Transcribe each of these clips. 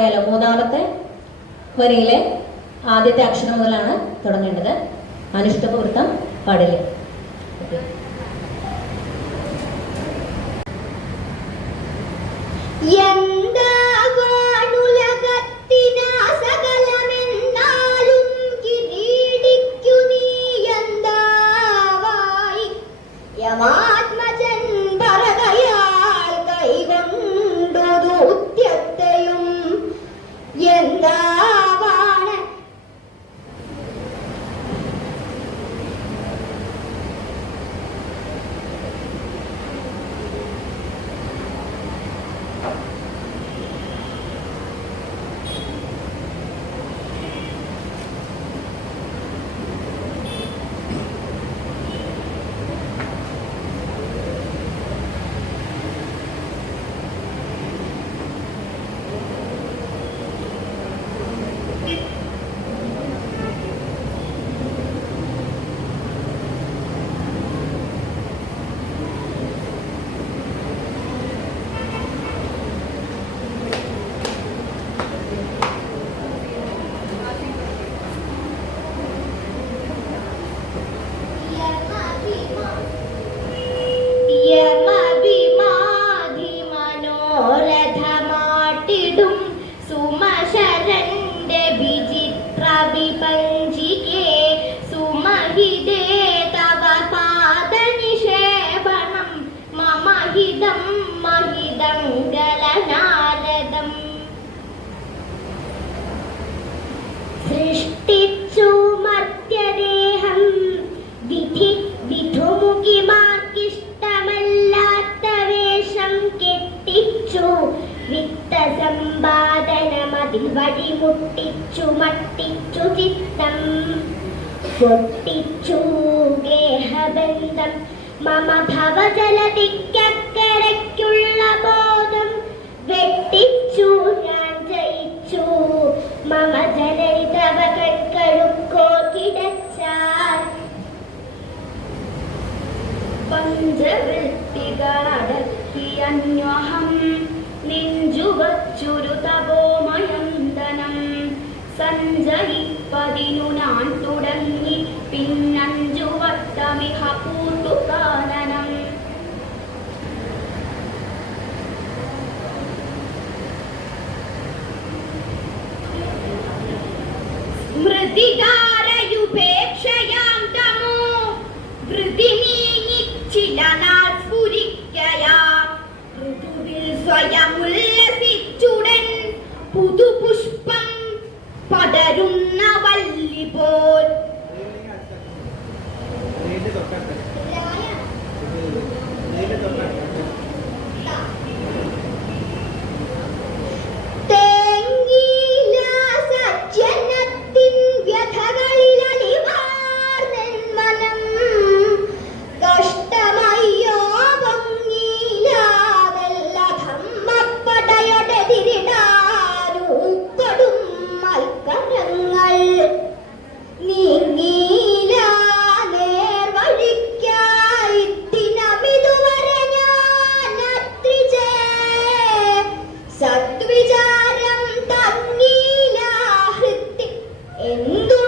പോറയാലോ മൂന്നാമത്തെ വരിയിലെ ആദ്യത്തെ അക്ഷരം മുതലാണ് തുടങ്ങേണ്ടത് അനിഷ്ടപൂർത്തം Okay. വഴിമുട്ടിച്ചു മട്ടിച്ചു ചിത്തം പൊട്ടിച്ചു ഗേഹബന്ധം മമ ഭവജലതിക്കക്കരയ്ക്കുള്ള ബോധം വെട്ടിച്ചു ഞാൻ ജയിച്ചു. മമ ജലരിതവ കഴുക്കോ കിടച്ചാൽ? പഞ്ചവൃത്തികളടക്കി അന്വഹം നെഞ്ചുവച്ചൊരു തപോമയന്തനം സഞ്ചയിപ്പതിനു ഞാൻ തുടങ്ങി. പിന്നഞ്ചു വട്ടമിഹ പൂത്തു കാനനം സ്മൃതികാരയുപേക്ഷയാം തമോ വൃതി എന്തു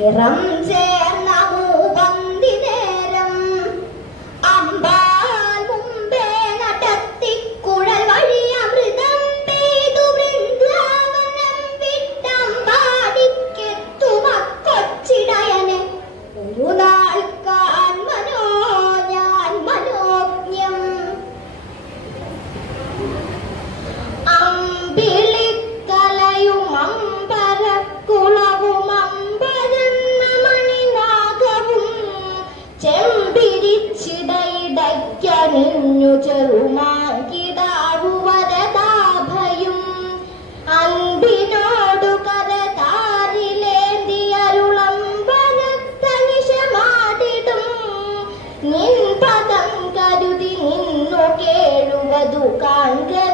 നിറം ചേർന്ന നിൻ പദം കരുതി നിന്നു കേഴുവതു കാണുക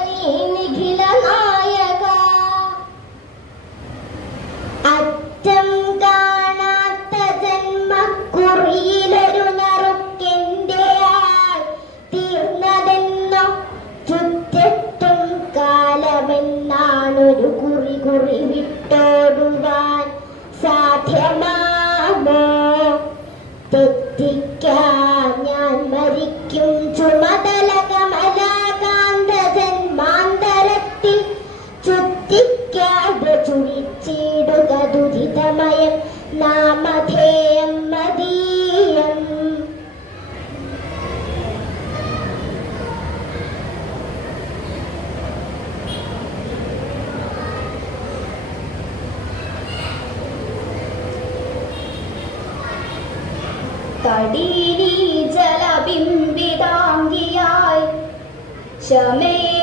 തടീനി ജലബിംബിതാംഗിയായി ശമയെ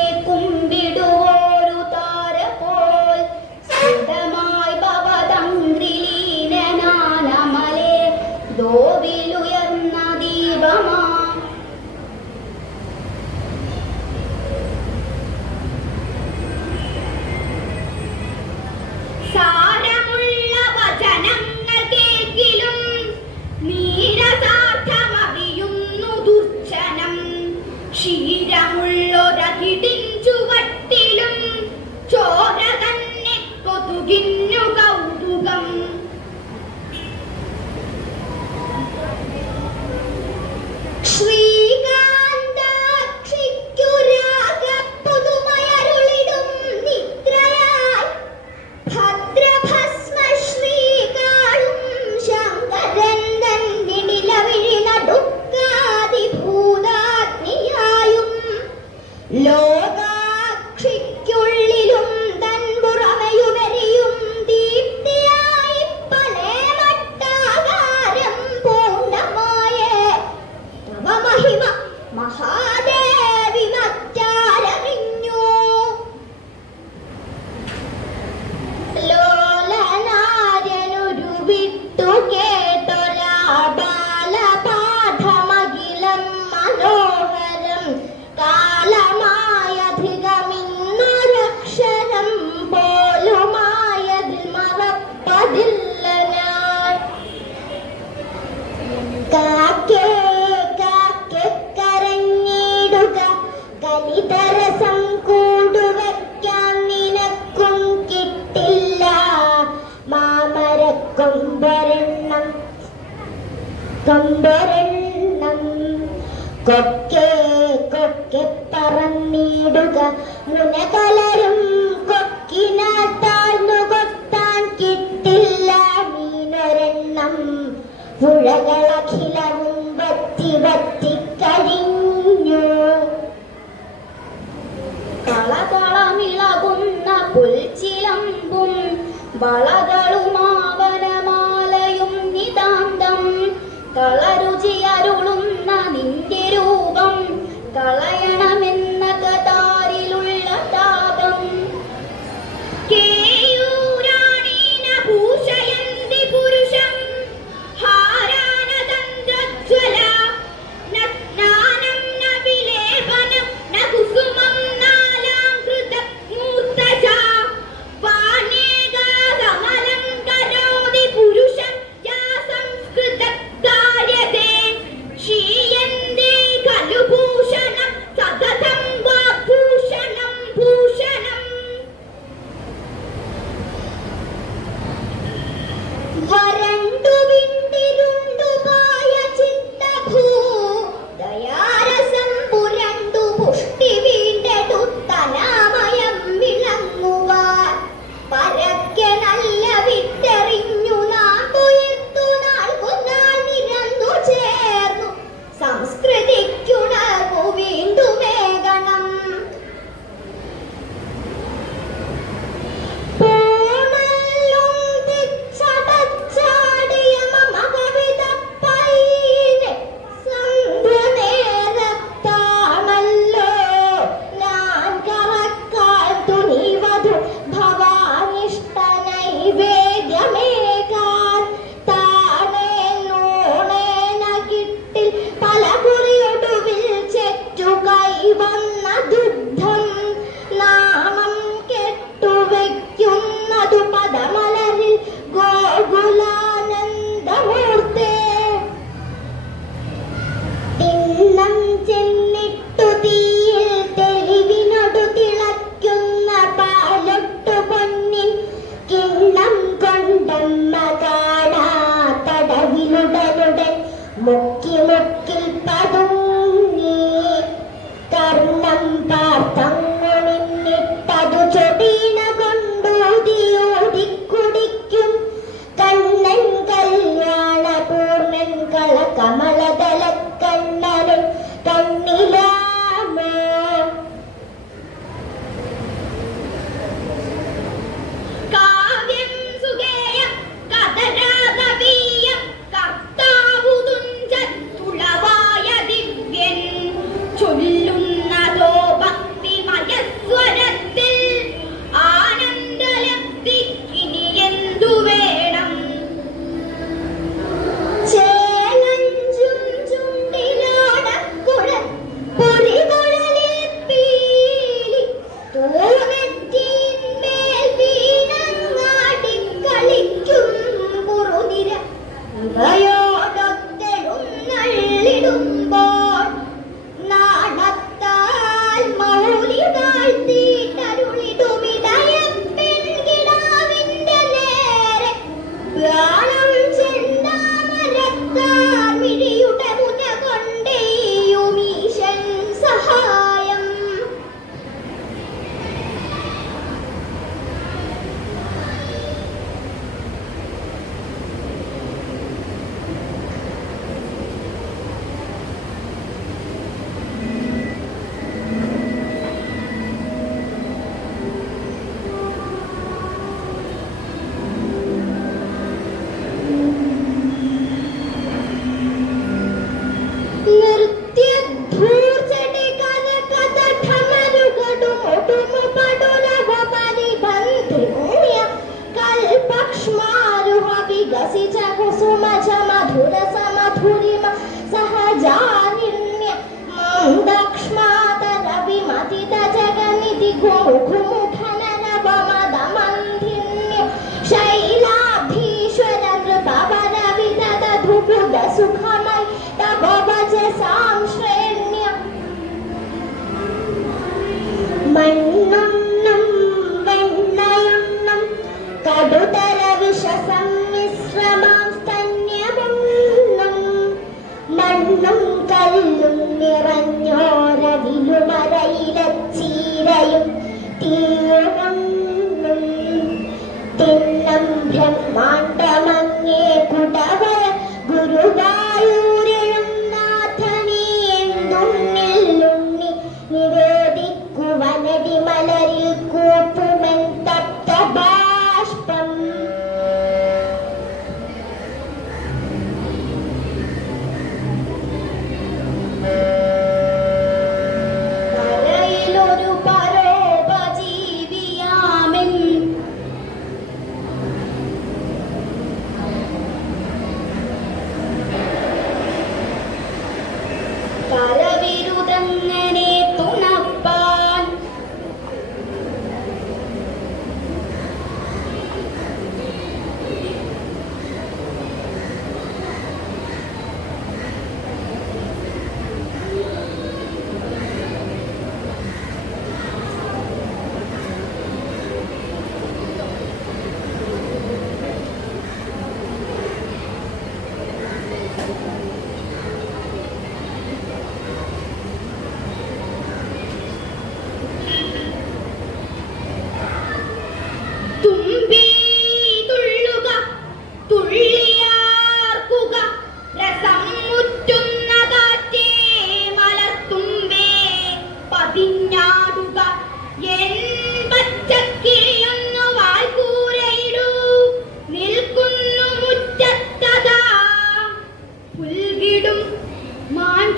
માન